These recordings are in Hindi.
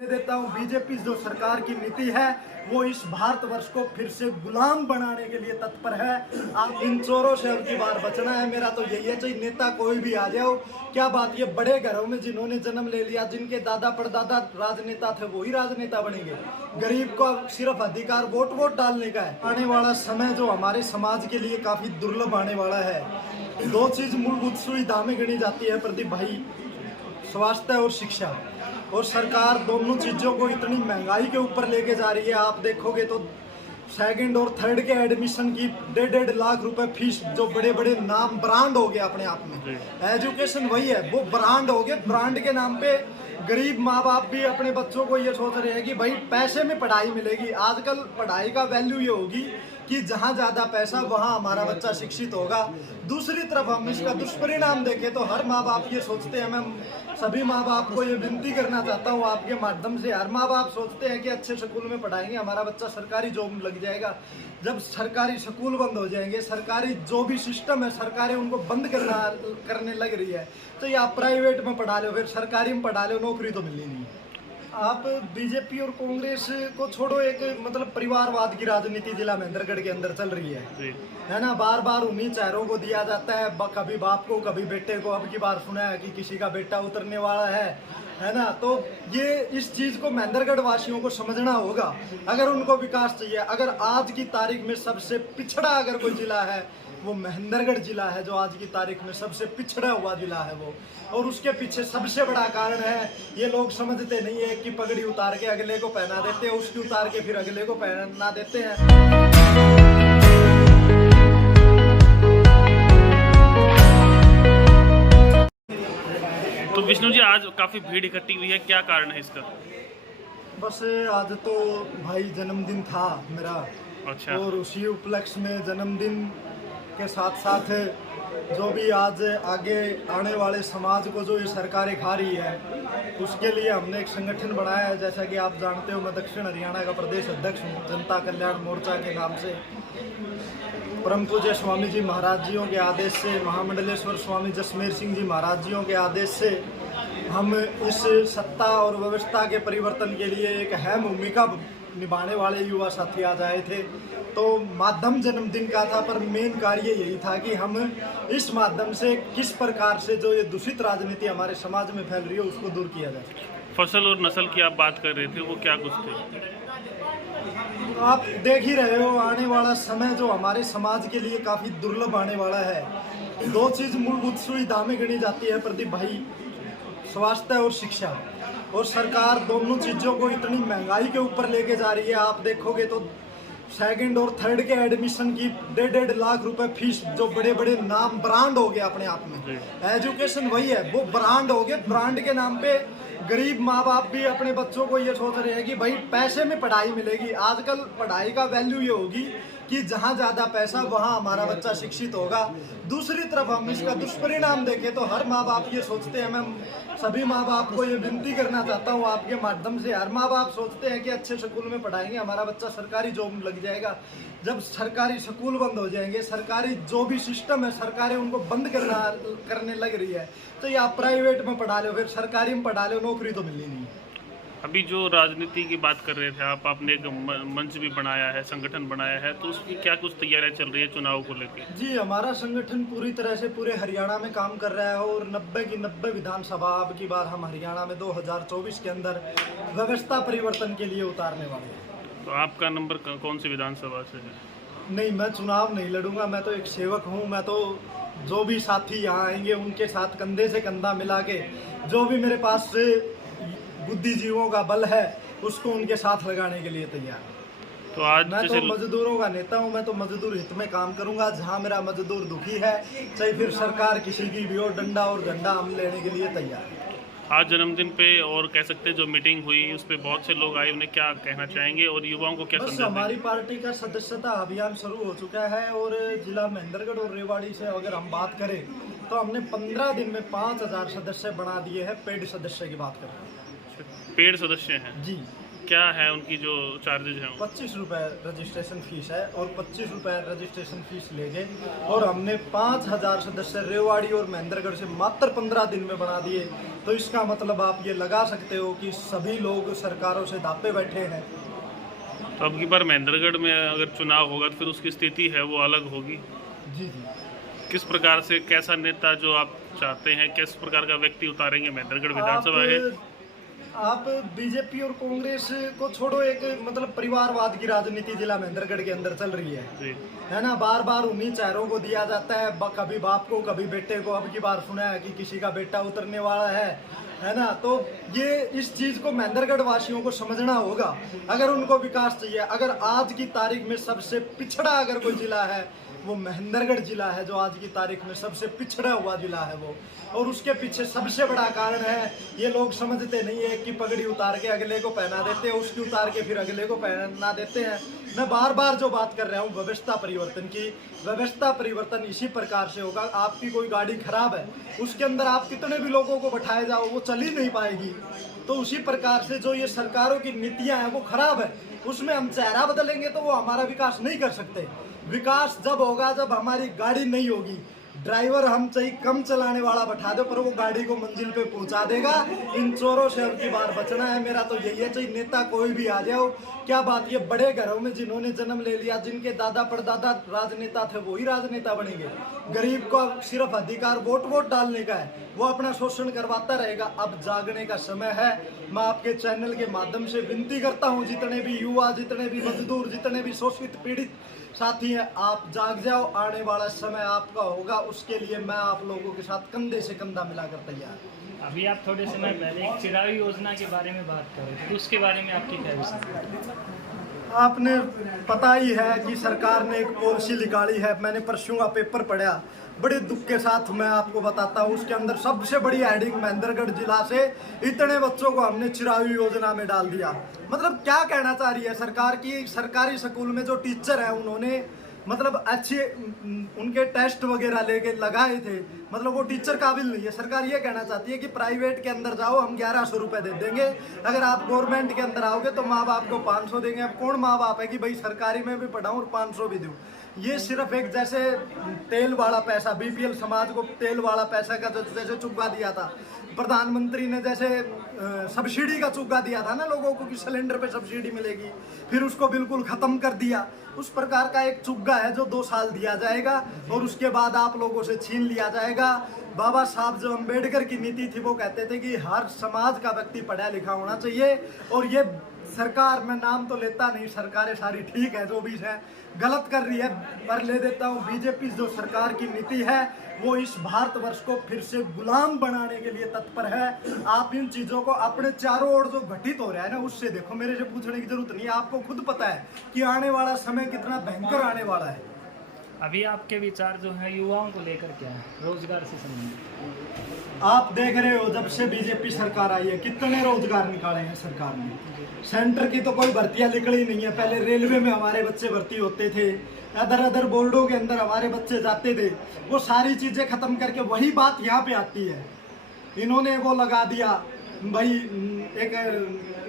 देता हूँ। बीजेपी जो सरकार की नीति है वो इस भारतवर्ष को फिर से गुलाम बनाने के लिए तत्पर है। आप इन चोरों से अब की बार बचना है। मेरा तो यही है, चाहे नेता कोई भी आ जाओ, क्या बात, ये बड़े घरों में जिन्होंने जन्म ले लिया, जिनके दादा परदादा राजनेता थे, वही राजनेता बनेंगे। गरीब को सिर्फ अधिकार वोट डालने का है। आने वाला समय जो हमारे समाज के लिए काफी दुर्लभ आने वाला है। दो चीज मूलभूत सुविधा में गिनी जाती है प्रदीप भाई, स्वास्थ्य और शिक्षा। और सरकार दोनों चीज़ों को इतनी महंगाई के ऊपर लेके जा रही है। आप देखोगे तो सेकंड और थर्ड के एडमिशन की 1.5 लाख रुपए फीस, जो बड़े बड़े नाम ब्रांड हो गए अपने आप में। एजुकेशन वही है, वो ब्रांड हो गए। ब्रांड के नाम पे गरीब माँ बाप भी अपने बच्चों को ये सोच रहे हैं कि भाई पैसे में पढ़ाई मिलेगी। आजकल पढ़ाई का वैल्यू ये होगी कि जहाँ ज़्यादा पैसा वहाँ हमारा बच्चा शिक्षित होगा। दूसरी तरफ हम इसका दुष्परिणाम देखें तो हर माँ बाप ये सोचते हैं, मैं सभी माँ बाप को ये विनती करना चाहता हूँ आपके माध्यम से, हर माँ बाप सोचते हैं कि अच्छे स्कूल में पढ़ाएंगे, हमारा बच्चा सरकारी जॉब में लग जाएगा। जब सरकारी स्कूल बंद हो जाएंगे, सरकारी जो भी सिस्टम है सरकारें उनको बंद करने लग रही है, तो ये आप प्राइवेट में पढ़ा लो, फिर सरकारी में पढ़ा लो, नौकरी तो मिलनी नहीं है। आप बीजेपी और कांग्रेस को छोड़ो, एक मतलब परिवारवाद की राजनीति जिला महेंद्रगढ़ के अंदर चल रही है ना। बार बार उन्हीं चेहरों को दिया जाता है, कभी बाप को कभी बेटे को। अब की बार सुना है कि किसी का बेटा उतरने वाला है ना। तो ये इस चीज को महेंद्रगढ़ वासियों को समझना होगा अगर उनको विकास चाहिए। अगर आज की तारीख में सबसे पिछड़ा अगर कोई जिला है वो महेंद्रगढ़ जिला है, जो आज की तारीख में सबसे पिछड़ा हुआ जिला है वो। और उसके पीछे सबसे बड़ा कारण है, ये लोग समझते नहीं है कि पगड़ी उतार के अगले को पहना देते हैं, उसकी उतार के फिर अगले को पहना देते हैं। तो विष्णु जी, आज काफी भीड़ इकट्ठी हुई है, क्या कारण है इसका? बस आज तो भाई जन्मदिन था मेरा। अच्छा। और उसी उपलक्ष्य में जन्मदिन के साथ साथ जो भी आज आगे आने वाले समाज को जो ये सरकारें खा रही है, उसके लिए हमने एक संगठन बनाया है। जैसा कि आप जानते हो, मैं दक्षिण हरियाणा का प्रदेश अध्यक्ष हूँ जनता कल्याण मोर्चा के नाम से। परम पूज्य स्वामी जी महाराज जियों के आदेश से, महामंडलेश्वर स्वामी जसमेर सिंह जी महाराज जियों के आदेश से हम इस सत्ता और व्यवस्था के परिवर्तन के लिए एक अहम भूमिका निभाने वाले युवा साथी आज आए थे। तो माध्यम जन्मदिन का था, पर मेन कार्य यही था कि हम इस माध्यम से किस प्रकार से जो ये दूषित राजनीति हमारे समाज में फैल रही है उसको दूर किया जाए। फसल और नस्ल की आप बात कर रहे थे, वो क्या कुछ थे? आप देख ही रहे हो, आने वाला समय जो हमारे समाज के लिए काफी दुर्लभ आने वाला है। दो चीज मूलभूत सुविधा में गिनी जाती है प्रदीप भाई, स्वास्थ्य और शिक्षा। और सरकार दोनों चीज़ों को इतनी महंगाई के ऊपर लेके जा रही है। आप देखोगे तो सेकंड और थर्ड के एडमिशन की 1.5 लाख रुपए फीस, जो बड़े बड़े नाम ब्रांड हो गए अपने आप में। एजुकेशन वही है, वो ब्रांड हो गए। ब्रांड के नाम पे गरीब माँ बाप भी अपने बच्चों को ये सोच रहे हैं कि भाई पैसे में पढ़ाई मिलेगी। आजकल पढ़ाई का वैल्यू ये होगी कि जहाँ ज़्यादा पैसा वहाँ हमारा बच्चा शिक्षित होगा। दूसरी तरफ हम इसका दुष्परिणाम देखें तो हर माँ बाप ये सोचते हैं, मैं सभी माँ बाप को ये विनती करना चाहता हूँ आपके माध्यम से, हर माँ बाप सोचते हैं कि अच्छे स्कूल में पढ़ाएंगे, हमारा बच्चा सरकारी जॉब में लग जाएगा। जब सरकारी स्कूल बंद हो जाएंगे, सरकारी जो भी सिस्टम है सरकारें उनको बंद करने लग रही है, तो ये आप प्राइवेट में पढ़ा लो, फिर सरकारी में पढ़ा लो, नौकरी तो मिलनी नहीं है। अभी जो राजनीति की बात कर रहे थे आप, आपने एक मंच भी बनाया है, संगठन बनाया है, तो उसकी क्या कुछ तैयारियां चल रही है चुनाव को लेकर? जी, हमारा संगठन पूरी तरह से पूरे हरियाणा में काम कर रहा है और 90 की 90 विधानसभा अब की बार हम हरियाणा में 2024 के अंदर व्यवस्था परिवर्तन के लिए उतारने वाले हैं। तो आपका नंबर कौन सी विधानसभा से है? नहीं, मैं चुनाव नहीं लड़ूंगा, मैं तो एक सेवक हूँ। मैं तो जो भी साथी यहाँ आएंगे उनके साथ कंधे से कंधा मिला के, जो भी मेरे पास से बुद्धिजीवों का बल है उसको उनके साथ लगाने के लिए तैयार हूँ। तो आज मैं तो मजदूरों का नेता हूँ, मैं तो मजदूर हित में काम करूंगा। जहाँ मेरा मजदूर दुखी है, चाहे फिर सरकार किसी की भी हो, डंडा और झंडा हम लेने के लिए तैयार है। आज जन्मदिन पे और कह सकते हैं जो मीटिंग हुई उस पर बहुत से लोग आए, उन्हें क्या कहना चाहेंगे और युवाओं को क्या संदेश? हमारी पार्टी का सदस्यता अभियान शुरू हो चुका है और जिला महेंद्रगढ़ और रेवाड़ी से अगर हम बात करें तो हमने 15 दिन में 5000 सदस्य बना दिए हैं। पेड सदस्य की बात कर रहे हैं। पेड सदस्य हैं जी। क्या है उनकी जो चार्जेज हैं? 25 रुपये रजिस्ट्रेशन फीस है और 25 रुपये रजिस्ट्रेशन फीस लेंगे। और हमने 5000 सदस्य रेवाड़ी और महेंद्रगढ़ से मात्र 15 दिन में बना दिए। तो इसका मतलब आप ये लगा सकते हो कि सभी लोग सरकारों से दापे बैठे हैं। तो अब की बार महेंद्रगढ़ में अगर चुनाव होगा तो फिर उसकी स्थिति है वो अलग होगी। जी जी। किस प्रकार से, कैसा नेता जो आप चाहते हैं, किस प्रकार का व्यक्ति उतारेंगे महेंद्रगढ़ विधानसभा है? आप बीजेपी और कांग्रेस को छोड़ो, एक मतलब परिवारवाद की राजनीति जिला महेंद्रगढ़ के अंदर चल रही है जी। है ना। बार बार उन्हीं चेहरों को दिया जाता है, कभी बाप को कभी बेटे को। अब की बार सुना है कि किसी का बेटा उतरने वाला है ना। तो ये इस चीज को महेंद्रगढ़ वासियों को समझना होगा अगर उनको विकास चाहिए। अगर आज की तारीख में सबसे पिछड़ा अगर कोई जिला है वो महेंद्रगढ़ जिला है, जो आज की तारीख में सबसे पिछड़ा हुआ जिला है वो। और उसके पीछे सबसे बड़ा कारण है ये लोग समझते नहीं है कि पगड़ी उतार के अगले को पहना देते हैं, उसकी उतार के फिर अगले को पहना देते हैं। मैं बार बार जो बात कर रहा हूँ व्यवस्था परिवर्तन की, व्यवस्था परिवर्तन इसी प्रकार से होगा। आपकी कोई गाड़ी खराब है, उसके अंदर आप कितने भी लोगों को बैठाए जाओ वो चल ही नहीं पाएगी। तो उसी प्रकार से जो ये सरकारों की नीतियां हैं वो खराब है, उसमें हम चेहरा बदलेंगे तो वो हमारा विकास नहीं कर सकते। विकास जब होगा जब हमारी गाड़ी नहीं होगी, ड्राइवर हम चाहिए कम चलाने वाला बैठा दो पर वो गाड़ी को मंजिल पे पहुंचा देगा। इन चोरों से अब की बार बचना है। मेरा तो यही है, चाहे नेता कोई भी आ जाओ। क्या बात, ये बड़े घरों में जिन्होंने जन्म ले लिया, जिनके दादा परदादा राजनेता थे वही राजनेता बनेंगे। गरीब को सिर्फ अधिकार वोट डालने का है, वो अपना शोषण करवाता रहेगा। अब जागने का समय है। मैं आपके चैनल के माध्यम से विनती करता हूँ, जितने भी युवा, जितने भी मजदूर, जितने भी शोषित पीड़ित साथी हैं, आप जाग जाओ। आने वाला समय आपका होगा, उसके लिए मैं आप लोगों के साथ कंधे से कंधा मिलाकर तैयार हूं। अभी आप थोड़े समय पहले एक चिरायु योजना के बारे में बात कर रहे थे, तो उसके बारे में आपकी क्या विचार है? आपने पता ही है कि सरकार ने एक पॉलिसी निकाली है। मैंने परसों का पेपर पढ़ा, बड़े दुख के साथ मैं आपको बताता हूँ। उसके अंदर सबसे बड़ी हेडिंग महेंद्रगढ़ जिला से इतने बच्चों को हमने चिरायु योजना में डाल दिया। मतलब क्या कहना चाह रही है सरकार की? सरकारी स्कूल में जो टीचर हैं उन्होंने मतलब अच्छे उनके टेस्ट वगैरह लेके लगाए थे, मतलब वो टीचर काबिल नहीं है। सरकार ये कहना चाहती है कि प्राइवेट के अंदर जाओ, हम 1100 रुपये दे देंगे, अगर आप गवर्नमेंट के अंदर आओगे तो माँ बाप को 500 देंगे। अब कौन माँ बाप है कि भाई सरकारी में भी पढ़ाऊँ और 500 भी दूँ? ये सिर्फ एक जैसे तेल वाला पैसा, बीपीएल समाज को तेल वाला पैसा का जैसे चुका दिया था प्रधानमंत्री ने, जैसे सब्सिडी का चुका दिया था ना लोगों को कि सिलेंडर पे सब्सिडी मिलेगी, फिर उसको बिल्कुल खत्म कर दिया। उस प्रकार का एक चुग्गा है जो 2 साल दिया जाएगा और उसके बाद आप लोगों से छीन लिया जाएगा। बाबा साहब जो अम्बेडकर की नीति थी वो कहते थे कि हर समाज का व्यक्ति पढ़ा लिखा होना चाहिए। और ये सरकार, मैं नाम तो लेता नहीं, सरकारें सारी ठीक है, जो भी है गलत कर रही है, पर ले देता हूँ। बीजेपी जो सरकार की नीति है वो इस भारतवर्ष को फिर से गुलाम बनाने के लिए तत्पर है। आप इन चीजों को अपने चारों ओर जो घटित हो रहा है ना उससे देखो, मेरे से पूछने की जरूरत नहीं है, आपको खुद पता है कि आने वाला समय कितना भयंकर आने वाला है। अभी आपके विचार जो है युवाओं को लेकर क्या है, रोजगार से संबंधित? आप देख रहे हो जब से बीजेपी सरकार आई है कितने रोजगार निकाले हैं सरकार ने। सेंटर की तो कोई भर्तियां निकली नहीं है। पहले रेलवे में हमारे बच्चे भर्ती होते थे, अदर बोर्डों के अंदर हमारे बच्चे जाते थे, वो सारी चीजें खत्म करके वही बात यहाँ पे आती है। इन्होंने वो लगा दिया भाई एक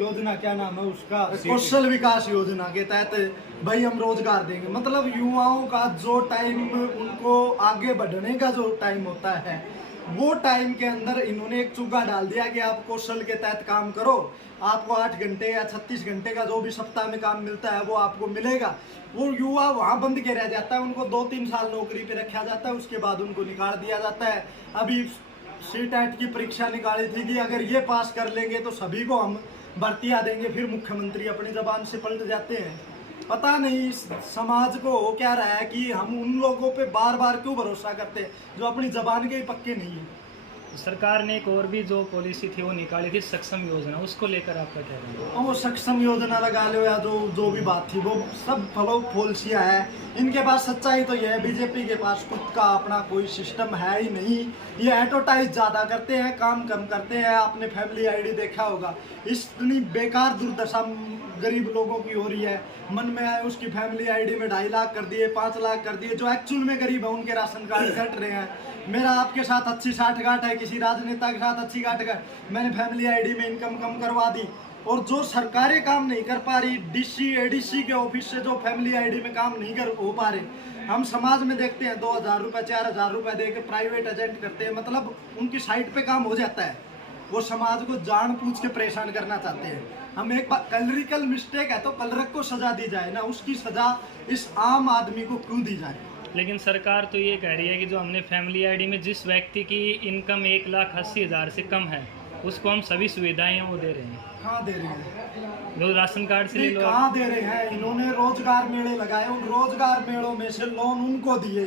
योजना, क्या नाम है उसका, कौशल विकास योजना के तहत भाई हम रोजगार देंगे। मतलब युवाओं का जो टाइम, उनको आगे बढ़ने का जो टाइम होता है वो टाइम के अंदर इन्होंने एक चुग्गा डाल दिया कि आप कौशल के तहत काम करो, आपको 8 घंटे या 36 घंटे का जो भी सप्ताह में काम मिलता है वो आपको मिलेगा। वो युवा वहाँ बंद के रह जाता है, उनको 2-3 साल नौकरी पे रखा जाता है, उसके बाद उनको निकाल दिया जाता है। अभी सीटेट की परीक्षा निकाली थी कि अगर ये पास कर लेंगे तो सभी को हम भर्तियाँ देंगे, फिर मुख्यमंत्री अपनी जबान से पलट जाते हैं। पता नहीं समाज को हो क्या रहा है कि हम उन लोगों पे बार बार क्यों भरोसा करते हैं जो अपनी जबान के ही पक्के नहीं है। सरकार ने एक और भी जो पॉलिसी थी वो निकाली थी, सक्षम योजना, उसको लेकर आपका क्या कहना है? वो सक्षम योजना लगा लो या जो भी बात थी वो सब फलो पॉलिसियाँ है। इनके पास सच्चाई तो यह है, बीजेपी के पास खुद का अपना कोई सिस्टम है ही नहीं। ये एडवर्टाइज ज़्यादा करते हैं, काम कम करते हैं। आपने फैमिली आईडी देखा होगा, इतनी बेकार दुर्दशा गरीब लोगों की हो रही है। मन में आए उसकी फैमिली आईडी में 2.5 लाख कर दिए, 5 लाख कर दिए। जो एक्चुअल में गरीब है उनके राशन कार्ड कट रहे हैं। मेरा आपके साथ अच्छी साठगांठ है, किसी राजनेता के साथ अच्छी गांठ है, मैंने फैमिली आईडी में इनकम कम करवा दी और जो सरकारें काम नहीं कर पा रही, डीसी एडीसी के ऑफिस से जो फैमिली आईडी में काम नहीं कर हो पा रहे, हम समाज में देखते हैं 2000 रुपये 4000 रुपये दे के प्राइवेट एजेंट करते हैं, मतलब उनकी साइट पे काम हो जाता है। वो समाज को जानबूझ के परेशान करना चाहते हैं। हम एक बात, क्लरिकल मिस्टेक है तो क्लर्क को सजा दी जाए ना, उसकी सजा इस आम आदमी को क्यों दी जाए। लेकिन सरकार तो ये कह रही है कि जो हमने फैमिली आईडी में जिस व्यक्ति की इनकम 1,80,000 से कम है उसको हम सभी सुविधाएं वो दे रहे हैं। कहाँ दे रहे हैं? जो राशन कार्ड से ले लो। कहाँ दे रहे हैं? इन्होंने रोजगार मेले लगाए, उन रोजगार मेलों में से लोन उनको दिए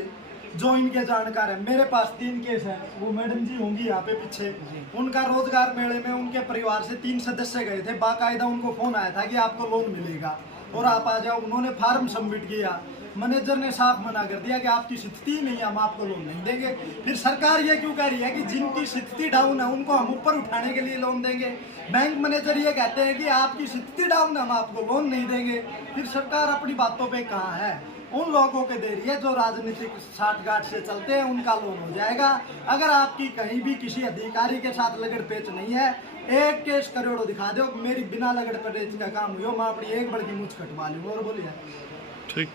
जो इनके जानकार है। मेरे पास 3 केस है, वो मैडम जी होंगी यहाँ पे पीछे, उनका रोजगार मेले में उनके परिवार से 3 सदस्य गए थे, बाकायदा उनको फोन आया था कि आपको लोन मिलेगा और आप आ जाओ। उन्होंने फार्म सबमिट किया, मैनेजर ने साफ मना कर दिया कि आपकी स्थिति नहीं है, हम आपको लोन नहीं देंगे। फिर सरकार ये क्यों कह रही है कि जिनकी स्थिति डाउन है उनको हम ऊपर उठाने के लिए लोन देंगे। बैंक मैनेजर ये कहते हैं कि आपकी स्थिति डाउन है, हम आपको लोन नहीं देंगे। फिर सरकार अपनी बातों पे कहाँ है? उन लोगों के दे रही है जो राजनीतिक साठगांठ से चलते हैं, उनका लोन हो जाएगा। अगर आपकी कहीं भी किसी अधिकारी के साथ लगड़ पेच नहीं है, एक केस करोड़ों दिखा दो, मेरी बिना लगड़ पेच का काम हुई, मैं अपनी एक बड़ी मुझ कटवा लूँ। और बोलिए ठीक।